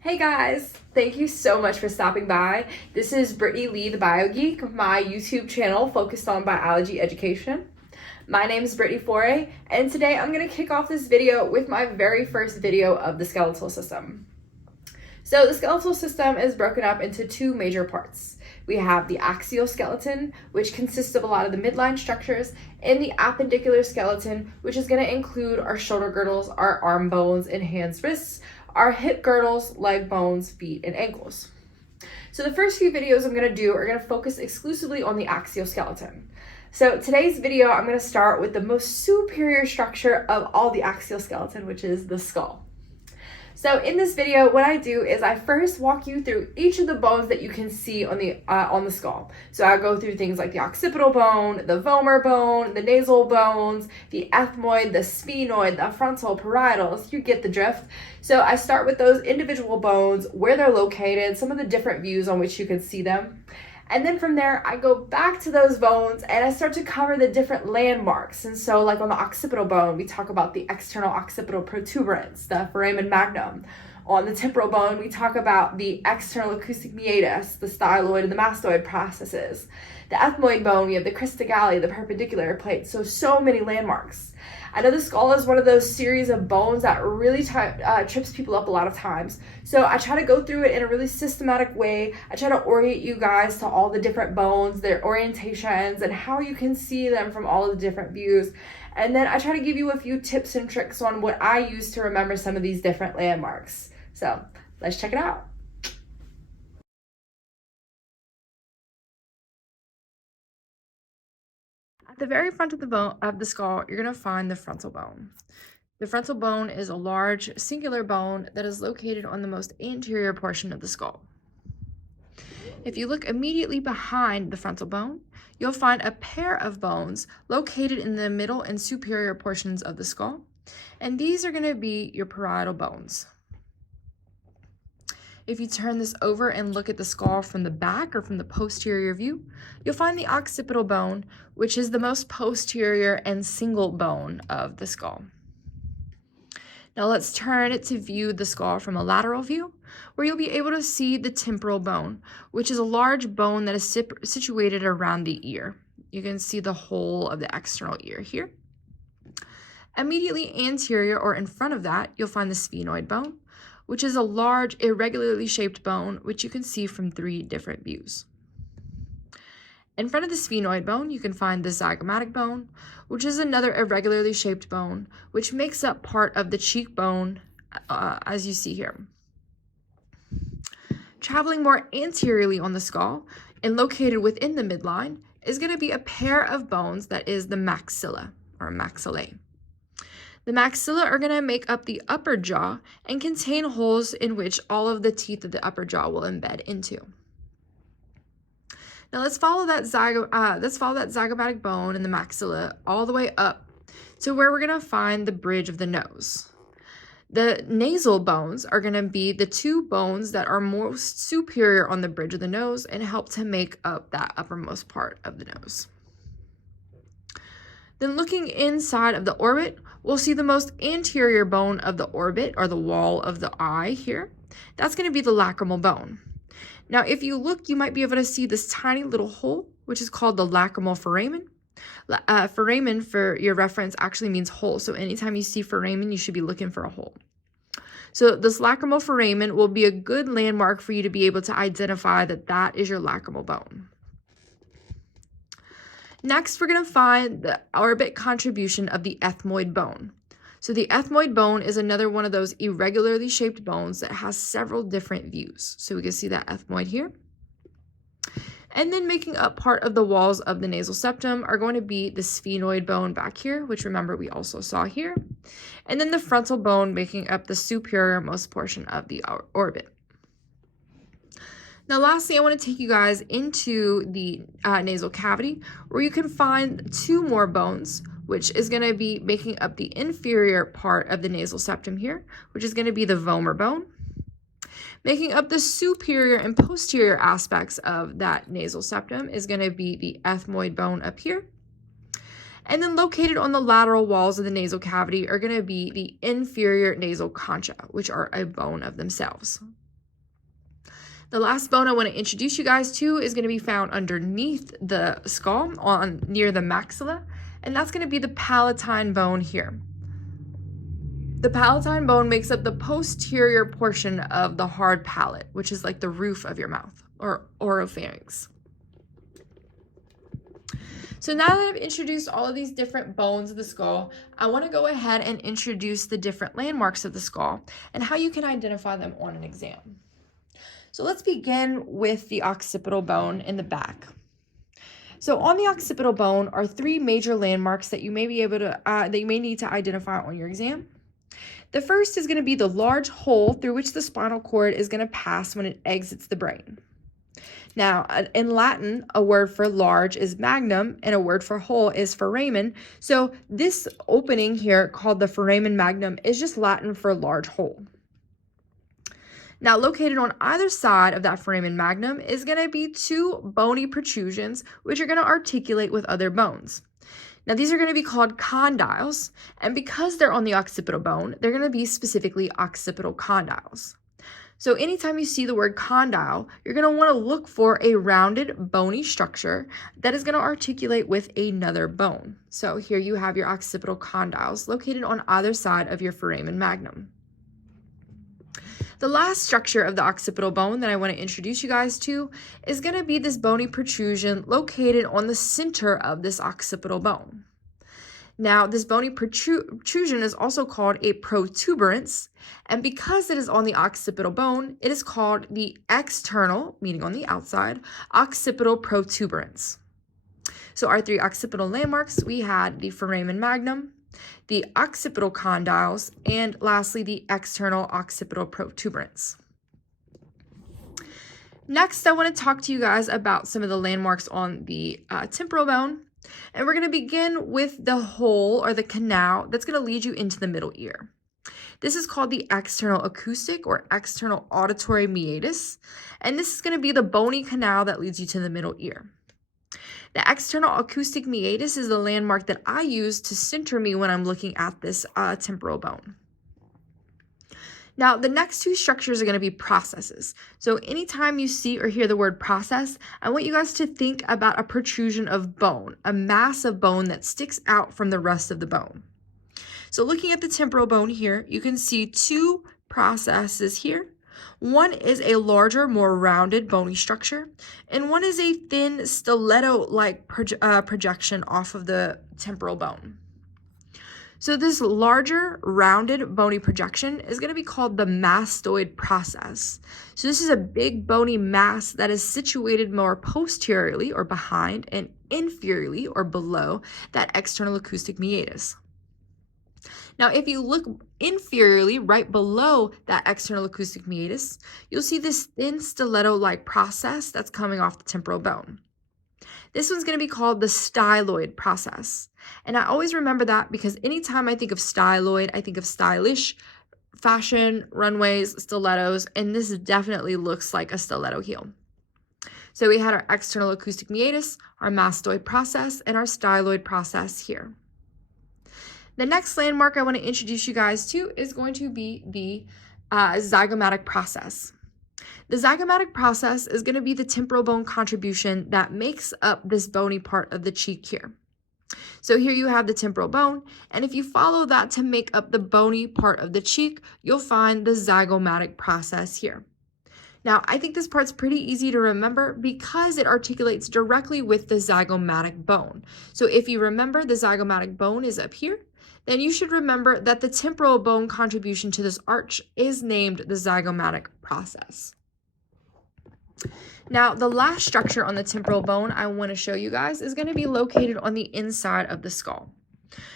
Hey guys, thank you so much for stopping by. This is Brittany Lee, the Bio Geek, my YouTube channel focused on biology education. My name is Brittany Foray, and today I'm going to kick off this video with my very first video of the skeletal system. So the skeletal system is broken up into two major parts. We have the axial skeleton, which consists of a lot of the midline structures, and the appendicular skeleton, which is going to include our shoulder girdles, our arm bones and hands, wrists, our hip girdles, leg bones, feet, and ankles. So the first few videos I'm going to do are going to focus exclusively on the axial skeleton. So today's video, I'm going to start with the most superior structure of all the axial skeleton, which is the skull. So in this video, what I do is I first walk you through each of the bones that you can see on the skull. So I go through things like the occipital bone, the vomer bone, the nasal bones, the ethmoid, the sphenoid, the frontal, parietal. You get the drift. So I start with those individual bones, where they're located, some of the different views on which you can see them. And then from there, I go back to those bones and I start to cover the different landmarks. And so like on the occipital bone, we talk about the external occipital protuberance, the foramen magnum. On the temporal bone, we talk about the external acoustic meatus, the styloid and the mastoid processes. The ethmoid bone, we have the crista galli, the perpendicular plate. So many landmarks. I know the skull is one of those series of bones that really trips people up a lot of times. So I try to go through it in a really systematic way. I try to orient you guys to all the different bones, their orientations, and how you can see them from all of the different views. And then I try to give you a few tips and tricks on what I use to remember some of these different landmarks. So let's check it out. At the very front of the skull, you're going to find the frontal bone. The frontal bone is a large singular bone that is located on the most anterior portion of the skull. If you look immediately behind the frontal bone, you'll find a pair of bones located in the middle and superior portions of the skull, and these are going to be your parietal bones. If you turn this over and look at the skull from the back or from the posterior view, you'll find the occipital bone, which is the most posterior and single bone of the skull. Now let's turn it to view the skull from a lateral view, where you'll be able to see the temporal bone, which is a large bone that is situated around the ear. You can see the whole of the external ear here. Immediately anterior or in front of that, you'll find the sphenoid bone, which is a large, irregularly shaped bone, which you can see from three different views. In front of the sphenoid bone, you can find the zygomatic bone, which is another irregularly shaped bone, which makes up part of the cheekbone, as you see here. Traveling more anteriorly on the skull and located within the midline is going to be a pair of bones that is the maxilla, or maxillae. The maxilla are going to make up the upper jaw and contain holes in which all of the teeth of the upper jaw will embed into. Now let's follow that zygomatic bone and the maxilla all the way up to where we're going to find the bridge of the nose. The nasal bones are going to be the two bones that are most superior on the bridge of the nose and help to make up that uppermost part of the nose. Then looking inside of the orbit, we'll see the most anterior bone of the orbit, or the wall of the eye here. That's going to be the lacrimal bone. Now, if you look, you might be able to see this tiny little hole, which is called the lacrimal foramen. Foramen, for your reference, actually means hole. So anytime you see foramen, you should be looking for a hole. So this lacrimal foramen will be a good landmark for you to be able to identify that that is your lacrimal bone. Next, we're going to find the orbit contribution of the ethmoid bone. So the ethmoid bone is another one of those irregularly shaped bones that has several different views. So we can see that ethmoid here. And then making up part of the walls of the nasal septum are going to be the sphenoid bone back here, which remember we also saw here. And then the frontal bone making up the superior most portion of the orbit. Now, lastly, I want to take you guys into the nasal cavity, where you can find two more bones, which is going to be making up the inferior part of the nasal septum here, which is going to be the vomer bone. Making up the superior and posterior aspects of that nasal septum is going to be the ethmoid bone up here. And then located on the lateral walls of the nasal cavity are going to be the inferior nasal concha, which are a bone of themselves. The last bone I want to introduce you guys to is going to be found underneath the skull near the maxilla, and that's going to be the palatine bone here. The palatine bone makes up the posterior portion of the hard palate, which is like the roof of your mouth, or oropharynx. So now that I've introduced all of these different bones of the skull, I want to go ahead and introduce the different landmarks of the skull and how you can identify them on an exam. So let's begin with the occipital bone in the back. So on the occipital bone are three major landmarks that you may be able to that you may need to identify on your exam. The first is going to be the large hole through which the spinal cord is going to pass when it exits the brain. Now, in Latin, a word for large is magnum, and a word for hole is foramen. So this opening here, called the foramen magnum, is just Latin for large hole. Now, located on either side of that foramen magnum is going to be two bony protrusions, which are going to articulate with other bones. Now, these are going to be called condyles, and because they're on the occipital bone, they're going to be specifically occipital condyles. So anytime you see the word condyle, you're going to want to look for a rounded bony structure that is going to articulate with another bone. So here you have your occipital condyles located on either side of your foramen magnum. The last structure of the occipital bone that I want to introduce you guys to is going to be this bony protrusion located on the center of this occipital bone. Now, this bony protrusion is also called a protuberance, and because it is on the occipital bone, it is called the external, meaning on the outside, occipital protuberance. So our three occipital landmarks, we had the foramen magnum, the occipital condyles, and lastly, the external occipital protuberance. Next, I want to talk to you guys about some of the landmarks on the temporal bone. And we're going to begin with the hole or the canal that's going to lead you into the middle ear. This is called the external acoustic or external auditory meatus, and this is going to be the bony canal that leads you to the middle ear. The external acoustic meatus is the landmark that I use to center me when I'm looking at this temporal bone. Now, the next two structures are going to be processes. So anytime you see or hear the word process, I want you guys to think about a protrusion of bone, a mass of bone that sticks out from the rest of the bone. So looking at the temporal bone here, you can see two processes here. One is a larger, more rounded bony structure, and one is a thin stiletto-like projection off of the temporal bone. So this larger, rounded, bony projection is going to be called the mastoid process. So this is a big bony mass that is situated more posteriorly or behind and inferiorly or below that external acoustic meatus. Now, if you look inferiorly, right below that external acoustic meatus, you'll see this thin stiletto-like process that's coming off the temporal bone. This one's going to be called the styloid process. And I always remember that because anytime I think of styloid, I think of stylish, fashion, runways, stilettos, and this definitely looks like a stiletto heel. So we had our external acoustic meatus, our mastoid process, and our styloid process here. The next landmark I want to introduce you guys to is going to be the zygomatic process. The zygomatic process is going to be the temporal bone contribution that makes up this bony part of the cheek here. So here you have the temporal bone, and if you follow that to make up the bony part of the cheek, you'll find the zygomatic process here. Now, I think this part's pretty easy to remember because it articulates directly with the zygomatic bone. So if you remember the zygomatic bone is up here, then you should remember that the temporal bone contribution to this arch is named the zygomatic process. Now, the last structure on the temporal bone I want to show you guys is going to be located on the inside of the skull.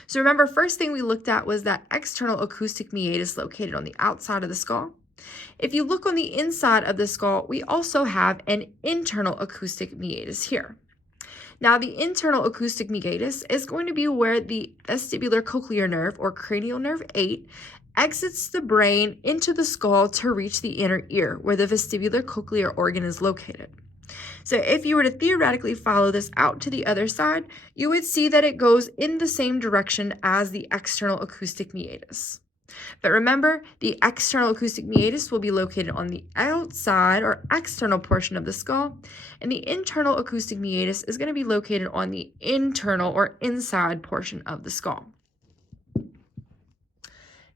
So remember, first thing we looked at was that external acoustic meatus located on the outside of the skull. If you look on the inside of the skull, we also have an internal acoustic meatus here. Now, the internal acoustic meatus is going to be where the vestibular cochlear nerve, or cranial nerve 8, exits the brain into the skull to reach the inner ear, where the vestibular cochlear organ is located. So if you were to theoretically follow this out to the other side, you would see that it goes in the same direction as the external acoustic meatus. But remember, the external acoustic meatus will be located on the outside or external portion of the skull, and the internal acoustic meatus is going to be located on the internal or inside portion of the skull.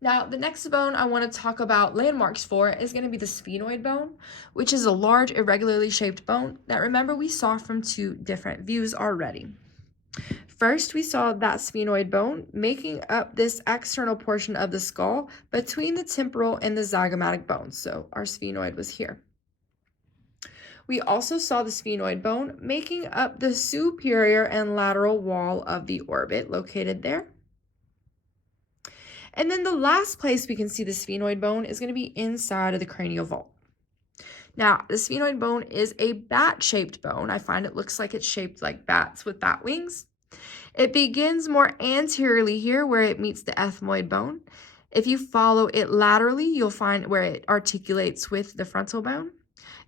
Now, the next bone I want to talk about landmarks for is going to be the sphenoid bone, which is a large, irregularly shaped bone that, remember, we saw from two different views already. First, we saw that sphenoid bone making up this external portion of the skull between the temporal and the zygomatic bones. So our sphenoid was here. We also saw the sphenoid bone making up the superior and lateral wall of the orbit located there. And then the last place we can see the sphenoid bone is going to be inside of the cranial vault. Now, the sphenoid bone is a bat-shaped bone. I find it looks like it's shaped like bats with bat wings. It begins more anteriorly here where it meets the ethmoid bone. If you follow it laterally, you'll find where it articulates with the frontal bone.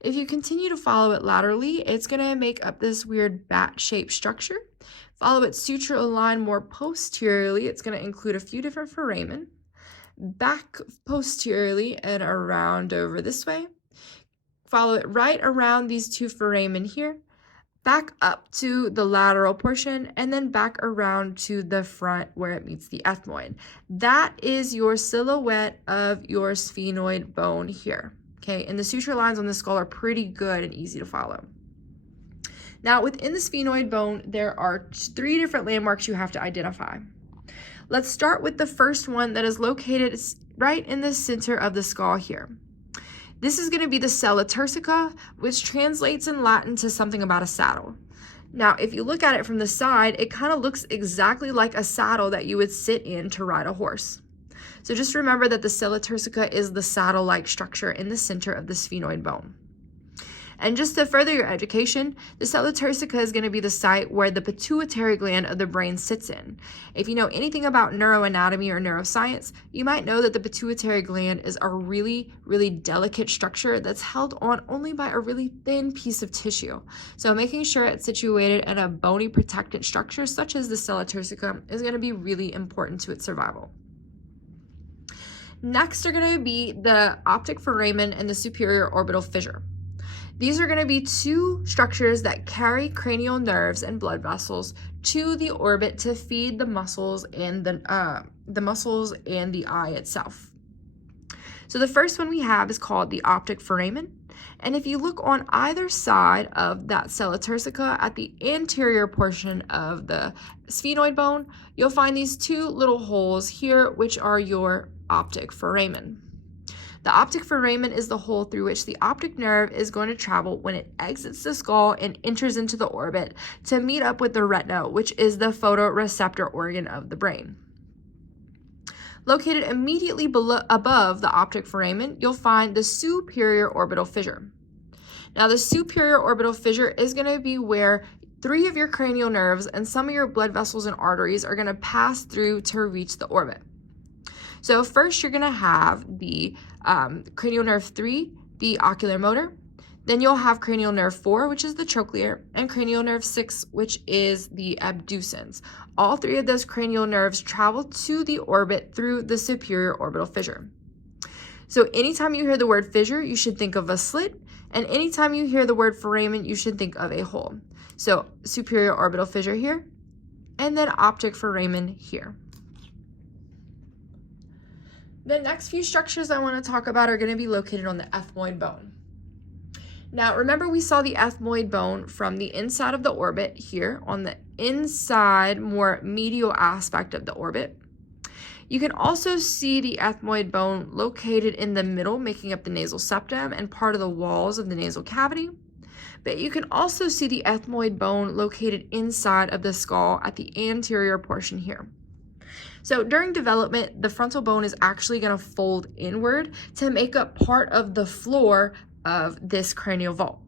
If you continue to follow it laterally, it's going to make up this weird bat-shaped structure. Follow it sutural line more posteriorly, it's going to include a few different foramen. Back posteriorly and around over this way. Follow it right around these two foramen here. Back up to the lateral portion, and then back around to the front where it meets the ethmoid. That is your silhouette of your sphenoid bone here. Okay, and the suture lines on the skull are pretty good and easy to follow. Now, within the sphenoid bone, there are 3 different landmarks you have to identify. Let's start with the first one that is located right in the center of the skull here. This is going to be the sella turcica, which translates in Latin to something about a saddle. Now, if you look at it from the side, it kind of looks exactly like a saddle that you would sit in to ride a horse. So just remember that the sella turcica is the saddle-like structure in the center of the sphenoid bone. And just to further your education, the sella turcica is going to be the site where the pituitary gland of the brain sits in. If you know anything about neuroanatomy or neuroscience, you might know that the pituitary gland is a really, really delicate structure that's held on only by a really thin piece of tissue. So making sure it's situated in a bony protectant structure such as the sella turcica is going to be really important to its survival. Next are going to be the optic foramen and the superior orbital fissure. These are going to be 2 structures that carry cranial nerves and blood vessels to the orbit to feed the muscles and the eye itself. So the first one we have is called the optic foramen. And if you look on either side of that sella turcica at the anterior portion of the sphenoid bone, you'll find these 2 little holes here, which are your optic foramen. The optic foramen is the hole through which the optic nerve is going to travel when it exits the skull and enters into the orbit to meet up with the retina, which is the photoreceptor organ of the brain. Located immediately above the optic foramen, you'll find the superior orbital fissure. Now, the superior orbital fissure is going to be where 3 of your cranial nerves and some of your blood vessels and arteries are going to pass through to reach the orbit. So first you're going to have the cranial nerve 3, the ocular motor. Then you'll have cranial nerve 4, which is the trochlear, and cranial nerve 6, which is the abducens. All 3 of those cranial nerves travel to the orbit through the superior orbital fissure. So anytime you hear the word fissure, you should think of a slit, and anytime you hear the word foramen, you should think of a hole. So superior orbital fissure here, and then optic foramen here. The next few structures I want to talk about are going to be located on the ethmoid bone. Now, remember we saw the ethmoid bone from the inside of the orbit here on the inside, more medial aspect of the orbit. You can also see the ethmoid bone located in the middle, making up the nasal septum and part of the walls of the nasal cavity. But you can also see the ethmoid bone located inside of the skull at the anterior portion here. So during development, the frontal bone is actually going to fold inward to make up part of the floor of this cranial vault.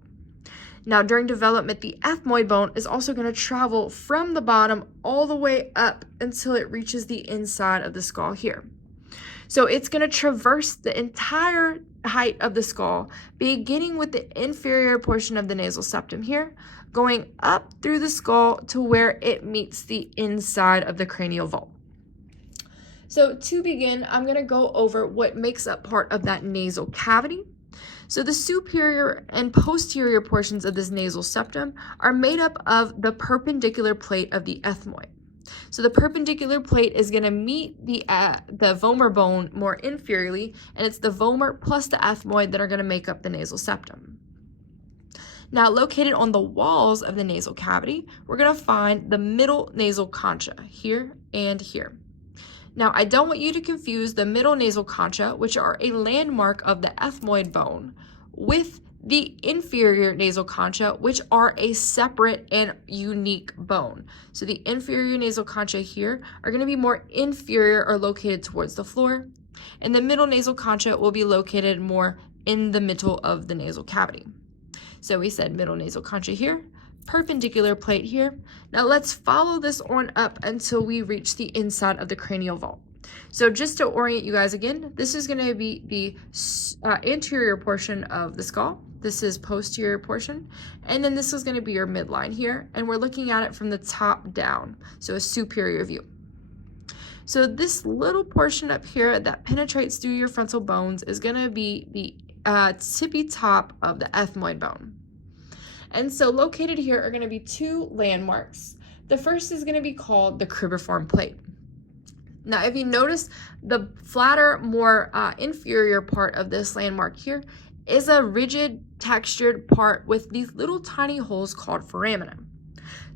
Now, during development, the ethmoid bone is also going to travel from the bottom all the way up until it reaches the inside of the skull here. So it's going to traverse the entire height of the skull, beginning with the inferior portion of the nasal septum here, going up through the skull to where it meets the inside of the cranial vault. So to begin, I'm going to go over what makes up part of that nasal cavity. So the superior and posterior portions of this nasal septum are made up of the perpendicular plate of the ethmoid. So the perpendicular plate is going to meet the vomer bone more inferiorly, and it's the vomer plus the ethmoid that are going to make up the nasal septum. Now, located on the walls of the nasal cavity, we're going to find the middle nasal concha here and here. Now, I don't want you to confuse the middle nasal concha, which are a landmark of the ethmoid bone, with the inferior nasal concha, which are a separate and unique bone. So the inferior nasal concha here are going to be more inferior or located towards the floor, and the middle nasal concha will be located more in the middle of the nasal cavity. So we said middle nasal concha here, perpendicular plate here. Now let's follow this on up until we reach the inside of the cranial vault. So just to orient you guys again, this is going to be the anterior portion of the skull. This is posterior portion, and then this is going to be your midline here, and we're looking at it from the top down, so a superior view. So this little portion up here that penetrates through your frontal bones is going to be the tippy top of the ethmoid bone. And so located here are going to be two landmarks. The first is going to be called the cribriform plate. Now, if you notice, the flatter, more inferior part of this landmark here is a rigid, textured part with these little tiny holes called foramina.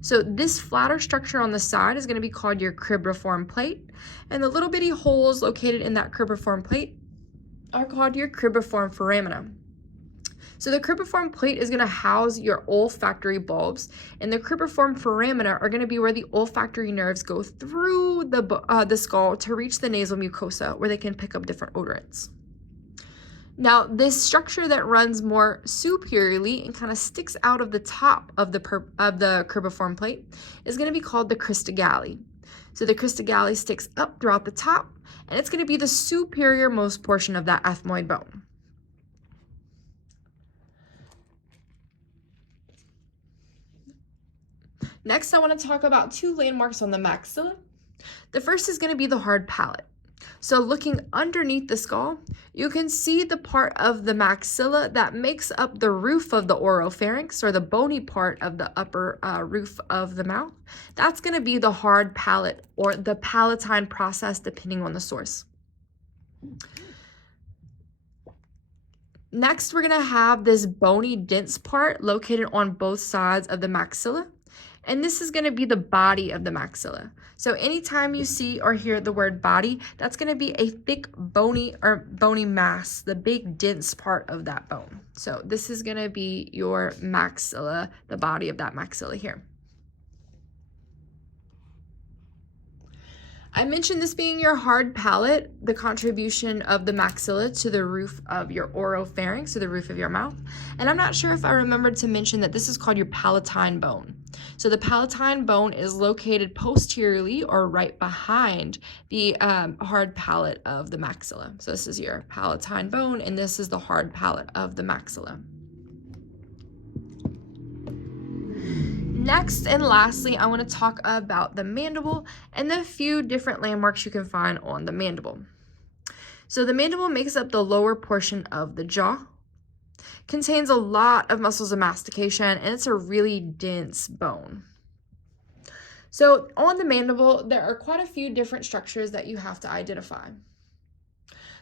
So this flatter structure on the side is going to be called your cribriform plate, and the little bitty holes located in that cribriform plate are called your cribriform foramina. So the cribriform plate is going to house your olfactory bulbs, and the cribriform foramina are going to be where the olfactory nerves go through the skull to reach the nasal mucosa, where they can pick up different odorants. Now, this structure that runs more superiorly and kind of sticks out of the top of the cribriform plate is going to be called the crista galli. So the crista galli sticks up throughout the top, and it's going to be the superior most portion of that ethmoid bone. Next, I want to talk about two landmarks on the maxilla. The first is going to be the hard palate. So looking underneath the skull, you can see the part of the maxilla that makes up the roof of the oropharynx, or the bony part of the upper roof of the mouth. That's going to be the hard palate, or the palatine process, depending on the source. Next, we're going to have this bony, dense part located on both sides of the maxilla. And this is going to be the body of the maxilla. So anytime you see or hear the word body, that's going to be a thick bony mass, the big dense part of that bone. So this is going to be your maxilla, the body of that maxilla here. I mentioned this being your hard palate, the contribution of the maxilla to the roof of your oropharynx, so the roof of your mouth. And I'm not sure if I remembered to mention that this is called your palatine bone. So the palatine bone is located posteriorly, or right behind the hard palate of the maxilla. So this is your palatine bone, and this is the hard palate of the maxilla. Next and lastly, I want to talk about the mandible and the few different landmarks you can find on the mandible. So the mandible makes up the lower portion of the jaw, contains a lot of muscles of mastication, and it's a really dense bone. So on the mandible, there are quite a few different structures that you have to identify.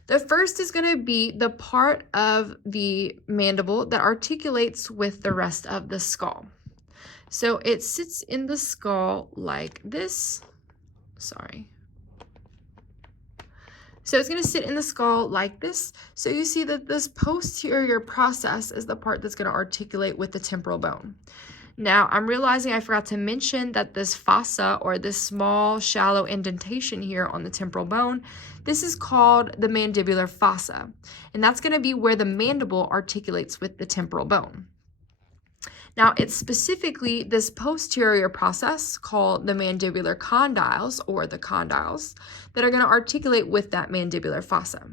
The first is going to be the part of the mandible that articulates with the rest of the skull. So it sits in the skull like this. So it's going to sit in the skull like this. So you see that this posterior process is the part that's going to articulate with the temporal bone. Now, I'm realizing I forgot to mention that this fossa, or this small, shallow indentation here on the temporal bone, this is called the mandibular fossa. And that's going to be where the mandible articulates with the temporal bone. Now, it's specifically this posterior process called the mandibular condyles, or the condyles, that are going to articulate with that mandibular fossa.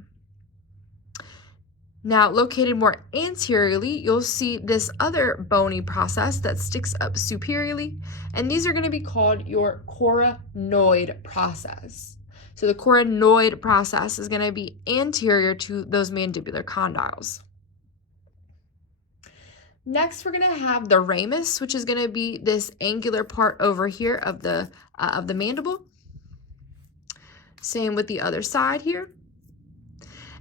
Now, located more anteriorly, you'll see this other bony process that sticks up superiorly, and these are going to be called your coronoid process. So the coronoid process is going to be anterior to those mandibular condyles. Next, we're going to have the ramus, which is going to be this angular part over here of the mandible. Same with the other side here.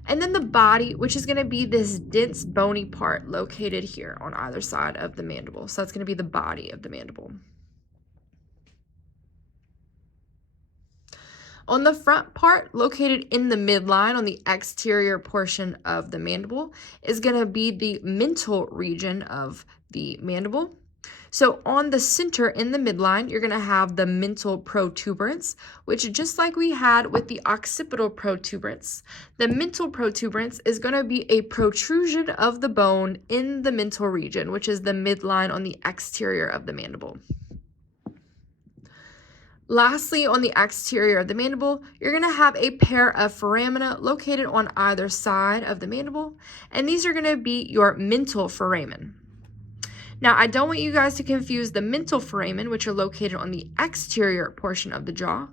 And then the body, which is going to be this dense bony part located here on either side of the mandible. So that's going to be the body of the mandible. On the front part, located in the midline on the exterior portion of the mandible, is going to be the mental region of the mandible. So on the center in the midline, you're going to have the mental protuberance, which just like we had with the occipital protuberance, the mental protuberance is going to be a protrusion of the bone in the mental region, which is the midline on the exterior of the mandible. Lastly, on the exterior of the mandible, you're going to have a pair of foramina located on either side of the mandible, and these are going to be your mental foramen. Now, I don't want you guys to confuse the mental foramen, which are located on the exterior portion of the jaw,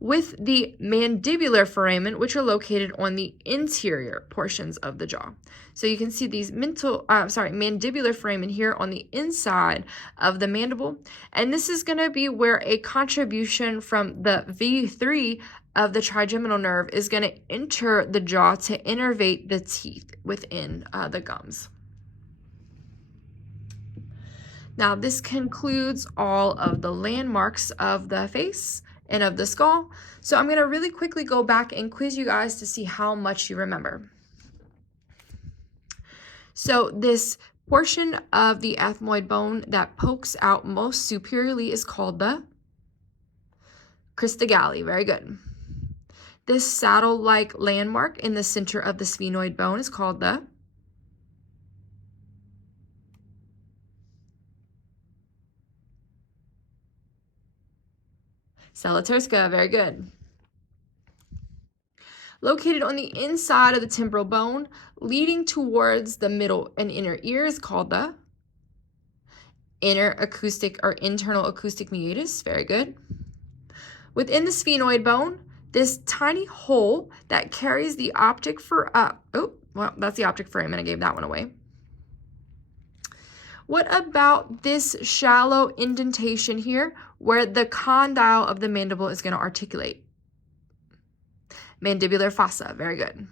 with the mandibular foramen, which are located on the interior portions of the jaw. So you can see these mandibular foramen here on the inside of the mandible, and this is going to be where a contribution from the V3 of the trigeminal nerve is going to enter the jaw to innervate the teeth within the gums. Now, this concludes all of the landmarks of the face and of the skull. So I'm going to really quickly go back and quiz you guys to see how much you remember. So this portion of the ethmoid bone that pokes out most superiorly is called the crista galli. Very good. This saddle-like landmark in the center of the sphenoid bone is called the sella turcica. Very good. Located on the inside of the temporal bone, leading towards the middle and inner ear is called the inner acoustic or internal acoustic meatus. Very good. Within the sphenoid bone, this tiny hole that carries the optic that's the optic foramen. I gave that one away. What about this shallow indentation here where the condyle of the mandible is going to articulate? Mandibular fossa. Very good.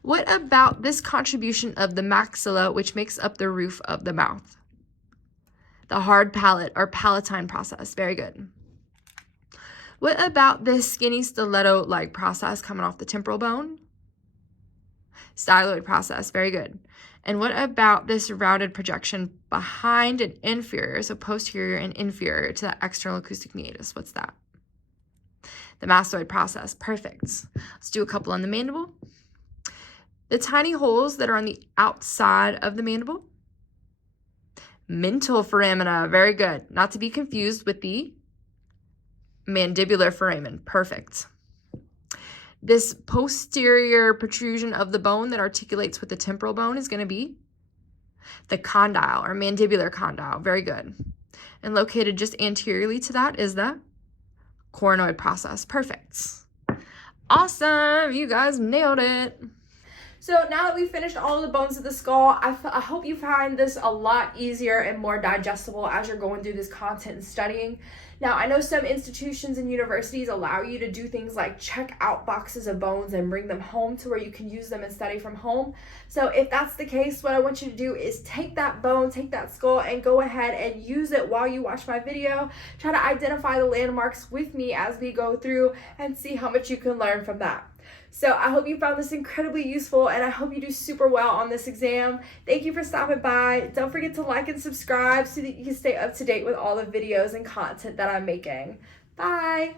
What about this contribution of the maxilla, which makes up the roof of the mouth? The hard palate or palatine process. Very good. What about this skinny stiletto-like process coming off the temporal bone? Styloid process. Very good. And what about this routed projection behind and inferior, so posterior and inferior to the external acoustic meatus? What's that? The mastoid process. Perfect. Let's do a couple on the mandible. The tiny holes that are on the outside of the mandible. Mental foramina. Very good. Not to be confused with the mandibular foramen. Perfect. This posterior protrusion of the bone that articulates with the temporal bone is going to be the condyle or mandibular condyle. Very good. And located just anteriorly to that is the coronoid process. Perfect. Awesome. You guys nailed it. So now that we've finished all of the bones of the skull, I hope you find this a lot easier and more digestible as you're going through this content and studying. Now, I know some institutions and universities allow you to do things like check out boxes of bones and bring them home to where you can use them and study from home. So if that's the case, what I want you to do is take that bone, take that skull, and go ahead and use it while you watch my video. Try to identify the landmarks with me as we go through and see how much you can learn from that. So I hope you found this incredibly useful, and I hope you do super well on this exam. Thank you for stopping by. Don't forget to like and subscribe so that you can stay up to date with all the videos and content that I'm making. Bye.